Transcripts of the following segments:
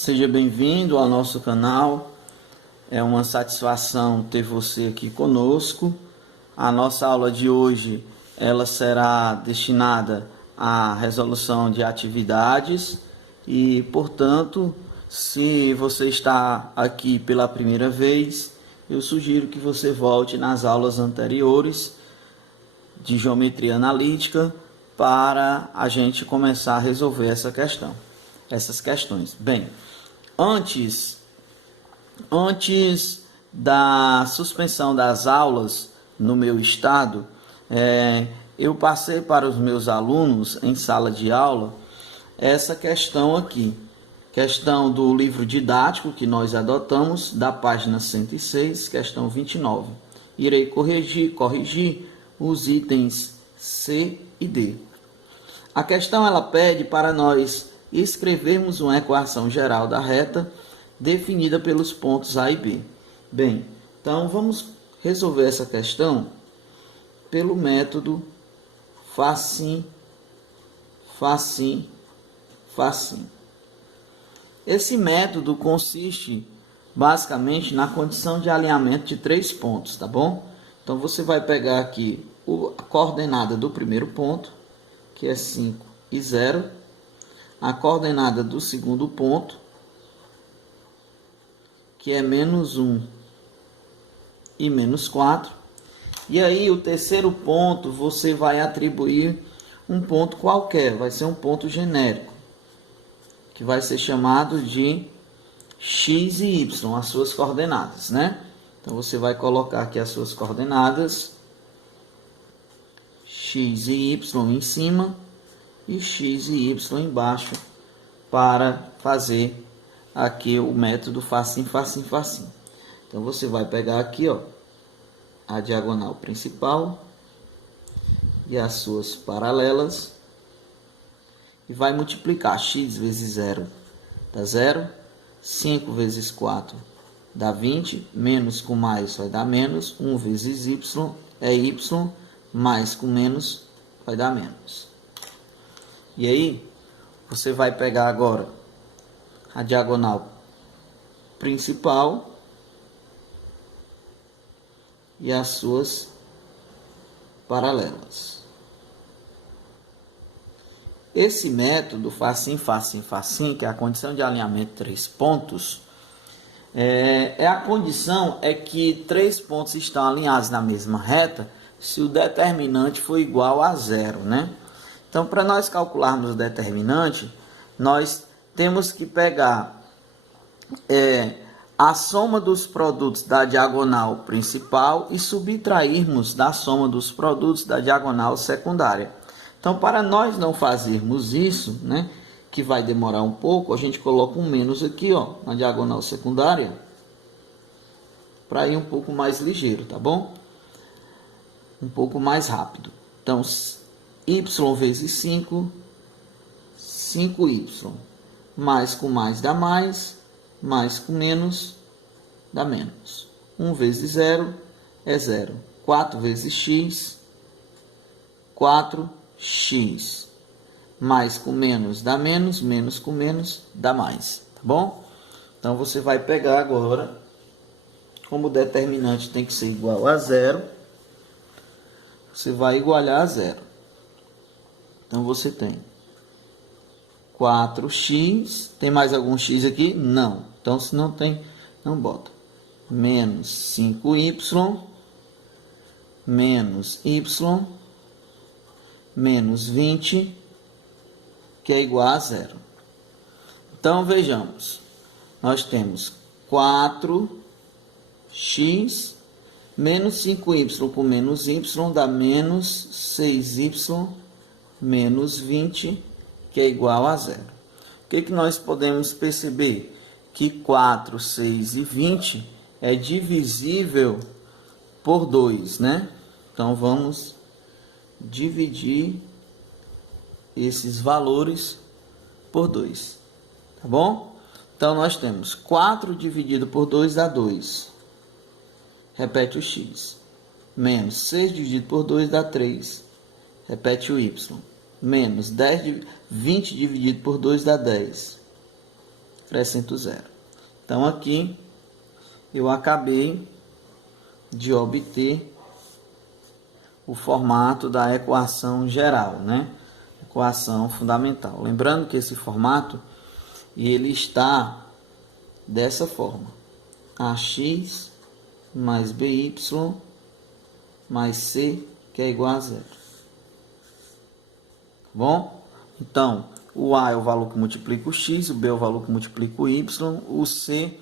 Seja bem-vindo ao nosso canal. É uma satisfação ter você aqui conosco. A nossa aula de hoje ela será destinada à resolução de atividades e, portanto, se você está aqui pela primeira vez, eu sugiro que você volte nas aulas anteriores de geometria analítica para a gente começar a resolver essas questões. Bem, antes da suspensão das aulas no meu estado, eu passei para os meus alunos em sala de aula essa questão aqui, questão do livro didático que nós adotamos, da página 106, questão 29. Irei corrigir os itens C e D. A questão ela pede para nós escrevermos uma equação geral da reta definida pelos pontos A e B. Bem, então vamos resolver essa questão pelo método facinho, facinho, facinho. Esse método consiste basicamente na condição de alinhamento de 3 pontos, tá bom? Então você vai pegar aqui a coordenada do primeiro ponto, que é 5 e 0, a coordenada do segundo ponto, que é menos 1 e menos 4, e aí o terceiro ponto você vai atribuir um ponto qualquer, vai ser um ponto genérico, que vai ser chamado de x e y, as suas coordenadas, né? Então você vai colocar aqui as suas coordenadas, x e y em cima e x e y embaixo, para fazer aqui o método facinho, facinho, facinho. Então você vai pegar aqui, ó, a diagonal principal e as suas paralelas e vai multiplicar. X vezes 0 dá 0, 5 vezes 4 dá 20, menos com mais vai dar menos, 1 vezes y é y, mais com menos vai dar menos. E aí, você vai pegar agora a diagonal principal e as suas paralelas. Esse método facinho, facinho, facinho, que é a condição de alinhamento de 3 pontos, a condição é que 3 pontos estão alinhados na mesma reta se o determinante for igual a 0, né? Então, para nós calcularmos o determinante, nós temos que pegar a soma dos produtos da diagonal principal e subtrairmos da soma dos produtos da diagonal secundária. Então, para nós não fazermos isso, né, que vai demorar um pouco, a gente coloca um menos aqui, ó, na diagonal secundária, para ir um pouco mais ligeiro, tá bom? Um pouco mais rápido. Então, y vezes 5, 5y, mais com mais dá mais com menos dá menos. 1 vezes 0 é 0. 4 vezes x, 4x. Mais com menos dá menos, menos com menos dá mais, tá bom? Então, você vai pegar agora, como o determinante tem que ser igual a 0, você vai igualar a 0. Então, você tem 4x, tem mais algum x aqui? Não. Então, se não tem, não bota. Menos 5y, menos y, menos 20, que é igual a 0. Então, vejamos. Nós temos 4x menos 5y com menos y dá menos 6y menos 20, que é igual a 0. O que nós podemos perceber? Que 4, 6 e 20 é divisível por 2, né? Então, vamos dividir esses valores por 2, tá bom? Então, nós temos 4 dividido por 2 dá 2. Repete o x. Menos 6 dividido por 2 dá 3. Repete o y. Menos 20 dividido por 2 dá 10. acrescento zero. Então aqui eu acabei de obter o formato da equação geral, né? Equação fundamental. Lembrando que esse formato ele está dessa forma: ax mais by mais c, que é igual a zero. Tá bom? Então, o a é o valor que multiplica o x, o b é o valor que multiplica o y, o c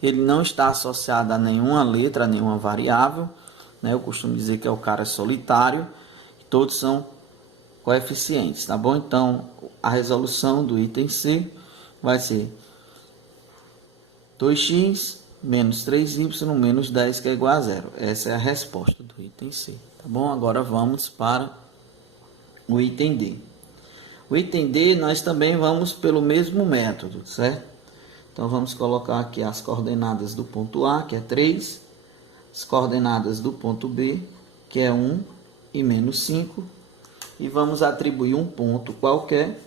ele não está associado a nenhuma letra, a nenhuma variável, né? Eu costumo dizer que é o cara solitário, todos são coeficientes, tá bom? Então, a resolução do item C vai ser 2x menos 3y menos 10, que é igual a zero. Essa é a resposta do item C, tá bom? Agora vamos para o item D. O item D, nós também vamos pelo mesmo método, certo? Então, vamos colocar aqui as coordenadas do ponto A, que é 3, as coordenadas do ponto B, que é 1 e menos 5, e vamos atribuir um ponto qualquer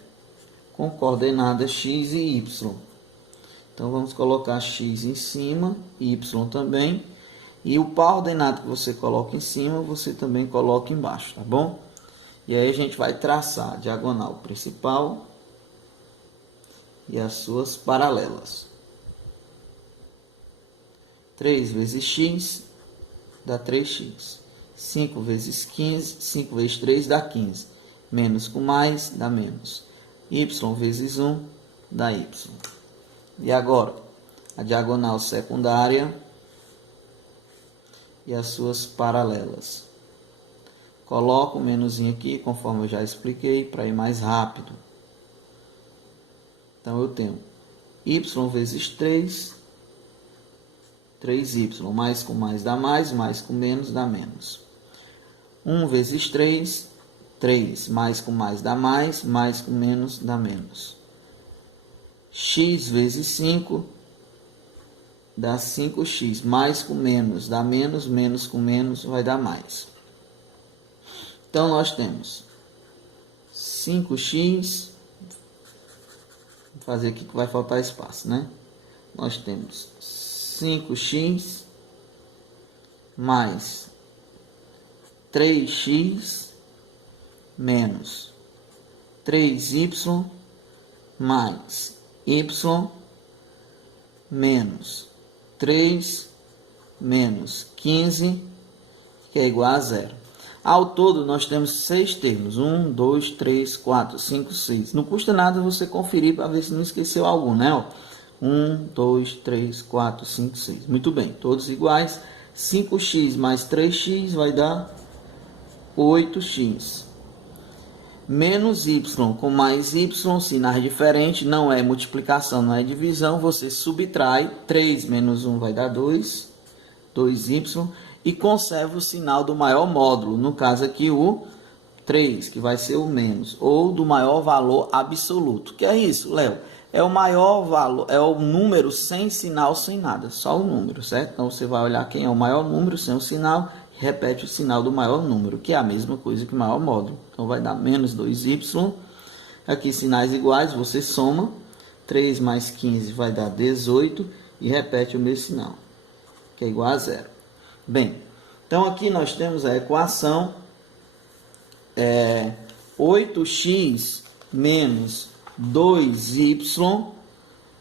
com coordenadas x e y. Então, vamos colocar x em cima, y também, e o par ordenado que você coloca em cima, você também coloca embaixo, tá bom? E aí a gente vai traçar a diagonal principal e as suas paralelas. 3 vezes x dá 3x. 5 vezes 15, 5 vezes 3 dá 15. Menos com mais dá menos. Y vezes 1 dá y. E agora, a diagonal secundária e as suas paralelas. Coloco o menuzinho aqui, conforme eu já expliquei, para ir mais rápido. Então, eu tenho y vezes 3, 3y. Mais com mais dá mais com menos dá menos. 1 vezes 3, 3. Mais com mais dá mais com menos dá menos. X vezes 5 dá 5x. Mais com menos dá menos, menos com menos vai dar mais. Então, nós temos 5x, vou fazer aqui que vai faltar espaço, né? Nós temos 5x mais 3x menos 3y mais y menos 3 menos 15, que é igual a zero. Ao todo, nós temos 6 termos. 1, 2, 3, 4, 5, 6. Não custa nada você conferir para ver se não esqueceu algum, né? 1, 2, 3, 4, 5, 6. Muito bem, todos iguais. 5x mais 3x vai dar 8x. Menos y com mais y, sinais diferentes, não é multiplicação, não é divisão. Você subtrai, 3 menos 1 vai dar 2, 2y. E conserva o sinal do maior módulo, no caso aqui o 3, que vai ser o menos, ou do maior valor absoluto. Que é isso, Léo? É o maior valor, é o número sem sinal, sem nada, só o número, certo? Então você vai olhar quem é o maior número sem o sinal, e repete o sinal do maior número, que é a mesma coisa que o maior módulo. Então vai dar menos 2y, aqui sinais iguais, você soma, 3 mais 15 vai dar 18, e repete o mesmo sinal, que é igual a zero. Bem, então aqui nós temos a equação 8x menos 2y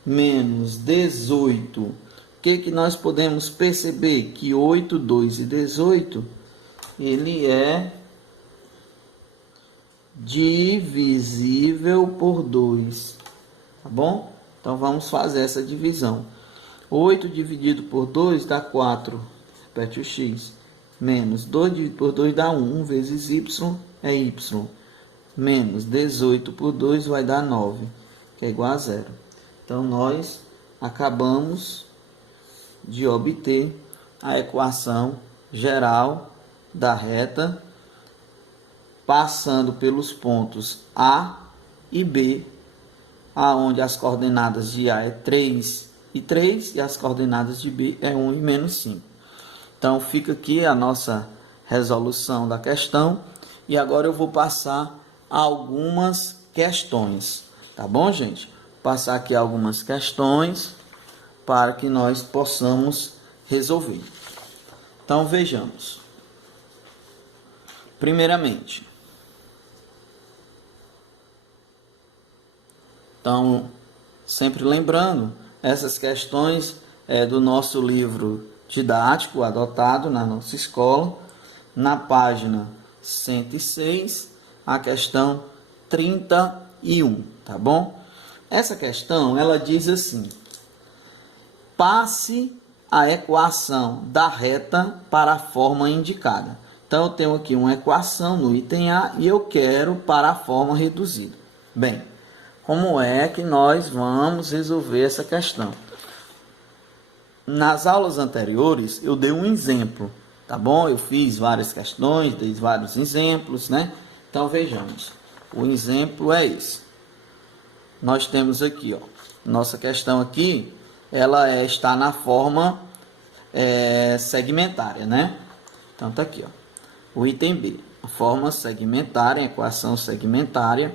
menos 18. O que nós podemos perceber? Que 8, 2 e 18, ele é divisível por 2, tá bom? Então vamos fazer essa divisão. 8 dividido por 2 dá 4. Repete o x, menos 2 dividido por 2 dá 1, 1 vezes y é y, menos 18 por 2 vai dar 9, que é igual a zero. Então, nós acabamos de obter a equação geral da reta, passando pelos pontos A e B, aonde as coordenadas de A é 3 e 3, e as coordenadas de B é 1 e menos 5. Então, fica aqui a nossa resolução da questão. E agora eu vou passar algumas questões. Tá bom, gente? passar aqui algumas questões para que nós possamos resolver. Então, vejamos. Primeiramente, então, sempre lembrando, essas questões do nosso livro didático adotado na nossa escola, na página 106, a questão 31, tá bom? Essa questão, ela diz assim: passe a equação da reta para a forma indicada. Então, eu tenho aqui uma equação no item A e eu quero para a forma reduzida. Bem, como é que nós vamos resolver essa questão? Nas aulas anteriores, eu dei um exemplo, tá bom? Eu fiz várias questões, dei vários exemplos, né? Então, vejamos. O exemplo é esse. Nós temos aqui, ó, nossa questão aqui, ela está na forma segmentária, né? Então, tá aqui, ó. O item B, a forma segmentária, a equação segmentária.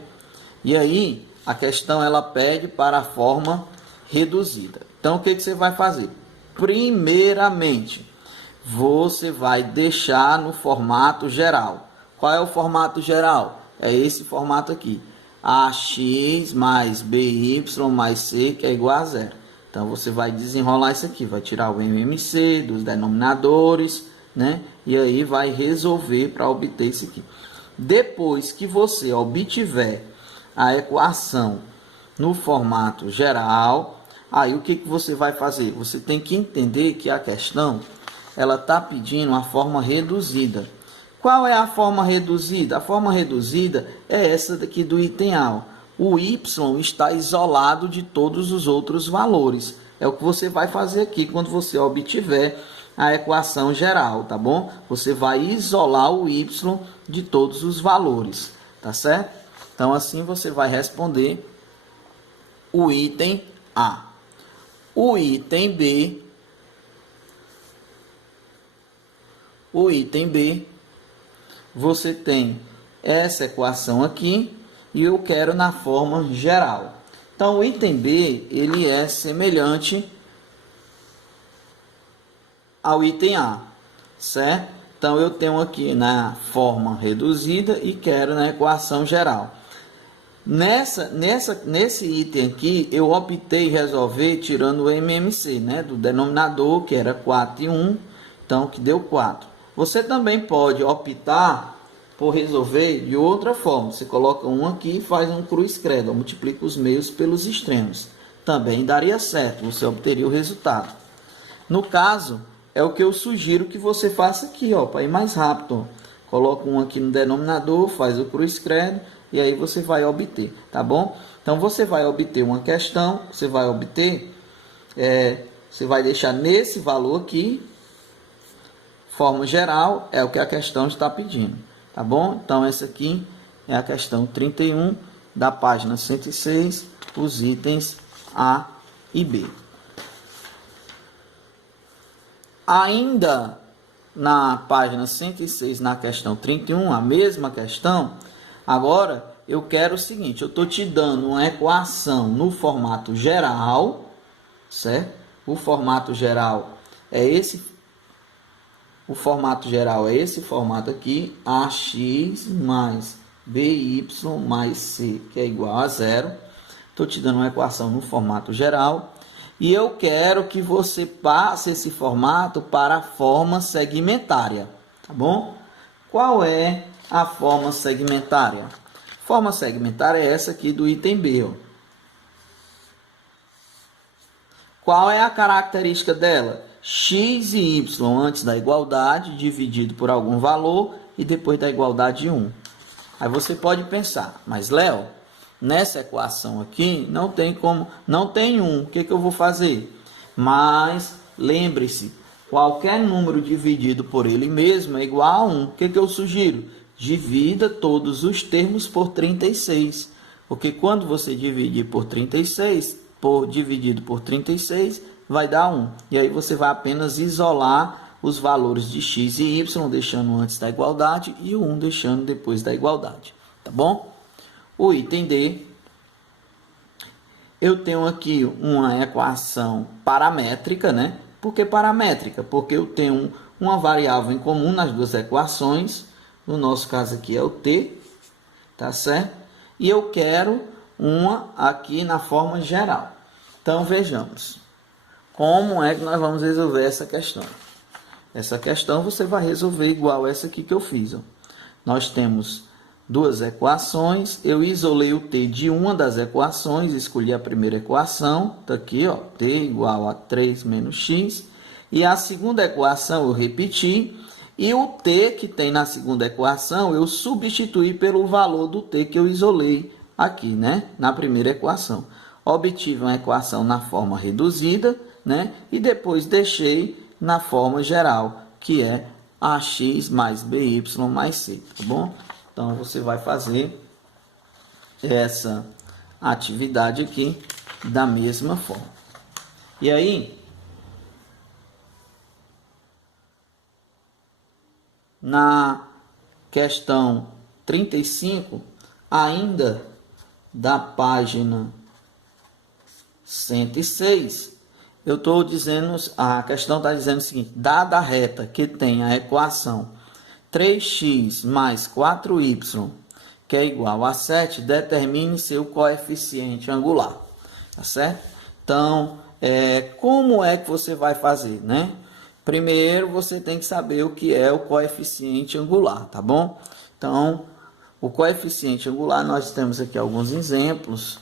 E aí, a questão, ela pede para a forma reduzida. Então, o que você vai fazer? Primeiramente, você vai deixar no formato geral. Qual é o formato geral? É esse formato aqui. AX mais BY mais C, que é igual a zero. Então, você vai desenrolar isso aqui. Vai tirar o MMC dos denominadores, né? E aí, vai resolver para obter isso aqui. Depois que você obtiver a equação no formato geral, aí o que você vai fazer? Você tem que entender que a questão, ela está pedindo a forma reduzida. Qual é a forma reduzida? A forma reduzida é essa daqui do item A. O y está isolado de todos os outros valores. É o que você vai fazer aqui quando você obtiver a equação geral, tá bom? Você vai isolar o y de todos os valores, tá certo? Então, assim você vai responder o item A. O item B, você tem essa equação aqui e eu quero na forma geral. Então, o item B, ele é semelhante ao item A, certo? Então, eu tenho aqui na forma reduzida e quero na equação geral. Nesse item aqui, eu optei resolver tirando o MMC, né, do denominador, que era 4 e 1, então que deu 4. Você também pode optar por resolver de outra forma. Você coloca 1 aqui e faz um cruz credo, multiplica os meios pelos extremos. Também daria certo, você obteria o resultado. No caso, é o que eu sugiro que você faça aqui, ó, para ir mais rápido. Ó. Coloca 1 aqui no denominador, faz o cruz credo, e aí você vai obter, tá bom? Então, você vai obter uma questão, você vai obter, você vai deixar nesse valor aqui, forma geral, é o que a questão está pedindo, tá bom? Então, essa aqui é a questão 31 da página 106, os itens A e B. Ainda na página 106, na questão 31, a mesma questão. Agora, eu quero o seguinte, eu estou te dando uma equação no formato geral, certo? O formato geral é esse formato aqui, AX mais BY mais C, que é igual a zero. Estou te dando uma equação no formato geral. E eu quero que você passe esse formato para a forma segmentária, tá bom? Qual é a forma segmentária? Forma segmentária é essa aqui do item B. Ó. Qual é a característica dela? X e Y antes da igualdade, dividido por algum valor, e depois da igualdade 1. Aí você pode pensar, mas Léo, nessa equação aqui, não tem 1, o que eu vou fazer? Mas, lembre-se, qualquer número dividido por ele mesmo é igual a 1. O que eu sugiro? Divida todos os termos por 36. Porque quando você dividir por 36, dividido por 36, vai dar 1. E aí você vai apenas isolar os valores de x e y, deixando antes da igualdade, e o 1 deixando depois da igualdade. Tá bom? O item D, eu tenho aqui uma equação paramétrica, né? Por que paramétrica? Porque eu tenho uma variável em comum nas duas equações. No nosso caso aqui é o t, tá certo? E eu quero uma aqui na forma geral. Então, vejamos. Como é que nós vamos resolver essa questão? Essa questão você vai resolver igual essa aqui que eu fiz. Ó. Nós temos duas equações. Eu isolei o t de uma das equações. Escolhi a primeira equação. Está aqui, ó, t igual a 3 menos x. E a segunda equação eu repeti. E o t que tem na segunda equação eu substituí pelo valor do t que eu isolei aqui, né? Na primeira equação. Obtive uma equação na forma reduzida, né? E depois deixei na forma geral, que é ax mais by mais c, tá bom? Então, você vai fazer essa atividade aqui da mesma forma. E aí, na questão 35, ainda da página 106, eu estou dizendo, a questão está dizendo o seguinte: dada a reta que tem a equação 3x mais 4y, que é igual a 7, determine seu coeficiente angular, tá certo? Então, como é que você vai fazer, né? Primeiro, você tem que saber o que é o coeficiente angular, tá bom? Então, o coeficiente angular, nós temos aqui alguns exemplos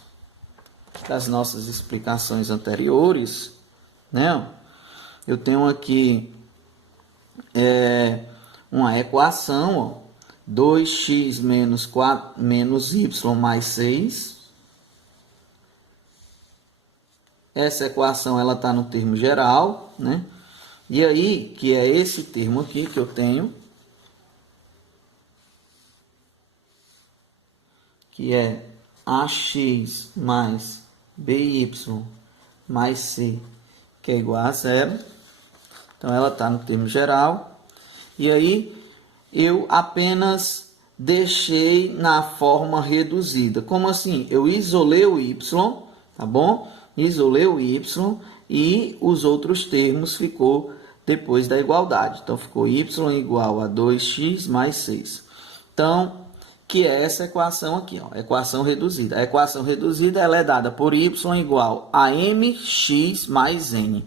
das nossas explicações anteriores, né? Eu tenho aqui uma equação, ó, 2x menos 4 menos y mais 6. Essa equação ela está no termo geral, né? E aí, que é esse termo aqui que eu tenho, que é ax mais by mais c, que é igual a 0. Então, ela está no termo geral. E aí, eu apenas deixei na forma reduzida. Como assim? Eu isolei o y, tá bom? Isolei o y e os outros termos ficou depois da igualdade. Então, ficou y igual a 2x mais 6. Então, que é essa equação aqui, ó, equação reduzida. A equação reduzida ela é dada por y igual a mx mais n.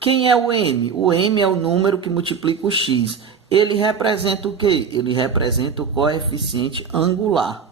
Quem é o m? O m é o número que multiplica o x. Ele representa o quê? Ele representa o coeficiente angular,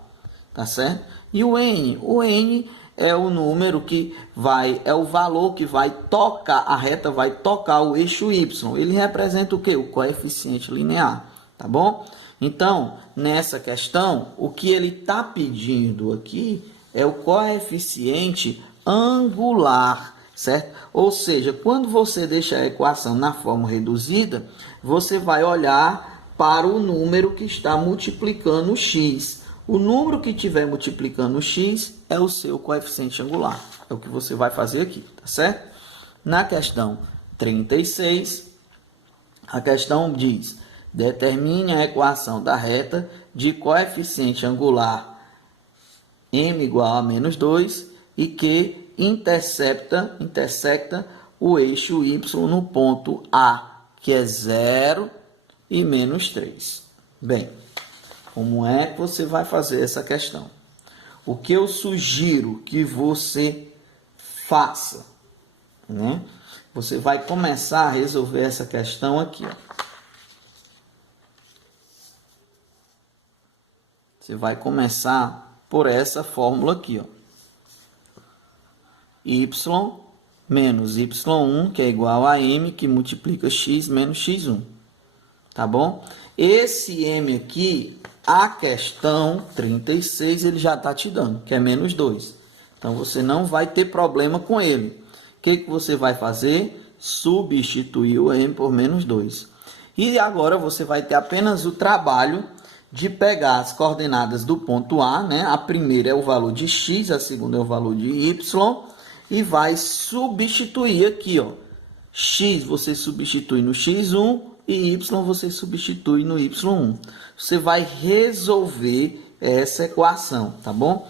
tá certo? E o n? O n é o número que vai, é o valor que vai tocar, a reta vai tocar o eixo y. Ele representa o quê? O coeficiente linear, tá bom? Então, nessa questão, o que ele está pedindo aqui é o coeficiente angular, certo? Ou seja, quando você deixa a equação na forma reduzida, você vai olhar para o número que está multiplicando o x. O número que estiver multiplicando o x é o seu coeficiente angular. É o que você vai fazer aqui, tá certo? Na questão 36, a questão diz: determine a equação da reta de coeficiente angular m igual a menos 2 e que intersecta o eixo y no ponto A, que é 0 e menos 3. Bem, como é que você vai fazer essa questão? O que eu sugiro que você faça, né? Você vai começar a resolver essa questão aqui, ó. Você vai começar por essa fórmula aqui, ó. Y menos y1, que é igual a m, que multiplica x menos x1. Tá bom? Esse m aqui, a questão 36, ele já está te dando, que é menos 2. Então, você não vai ter problema com ele. O que você vai fazer? Substituir o m por menos 2. E agora, você vai ter apenas o trabalho de pegar as coordenadas do ponto A, né? A primeira é o valor de x, a segunda é o valor de y, e vai substituir aqui, ó. X você substitui no x1 e y você substitui no y1. Você vai resolver essa equação, tá bom?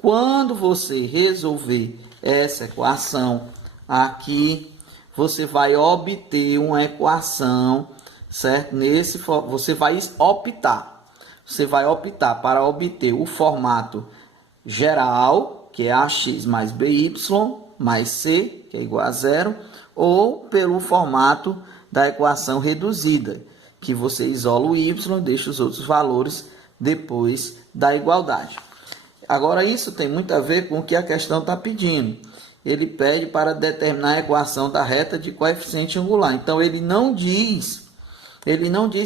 Quando você resolver essa equação aqui, você vai obter uma equação, certo? Você vai optar para obter o formato geral, que é ax mais by mais c, que é igual a zero, ou pelo formato da equação reduzida, que você isola o y e deixa os outros valores depois da igualdade. Agora, isso tem muito a ver com o que a questão está pedindo. Ele pede para determinar a equação da reta de coeficiente angular. Então, ele não diz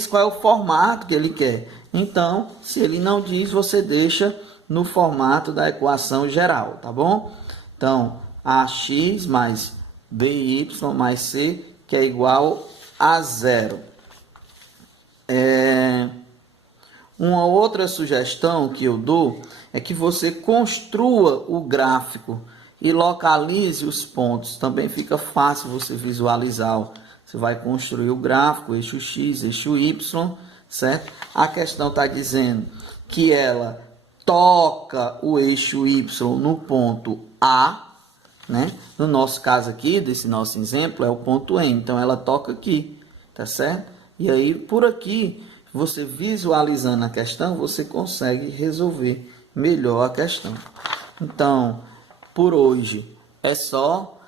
qual é o formato que ele quer. Então, se ele não diz, você deixa no formato da equação geral, tá bom? Então, ax mais by mais c, que é igual a zero. Uma outra sugestão que eu dou é que você construa o gráfico e localize os pontos. Também fica fácil você visualizar. Você vai construir o gráfico, eixo x, eixo y, certo? A questão está dizendo que ela toca o eixo y no ponto A, né? No nosso caso aqui, desse nosso exemplo, é o ponto M. Então, ela toca aqui, tá certo? E aí, por aqui, você visualizando a questão, você consegue resolver melhor a questão. Então, por hoje é só.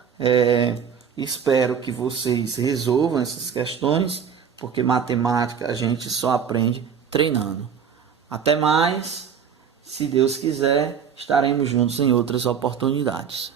Espero que vocês resolvam essas questões, porque matemática a gente só aprende treinando. Até mais. Se Deus quiser, estaremos juntos em outras oportunidades.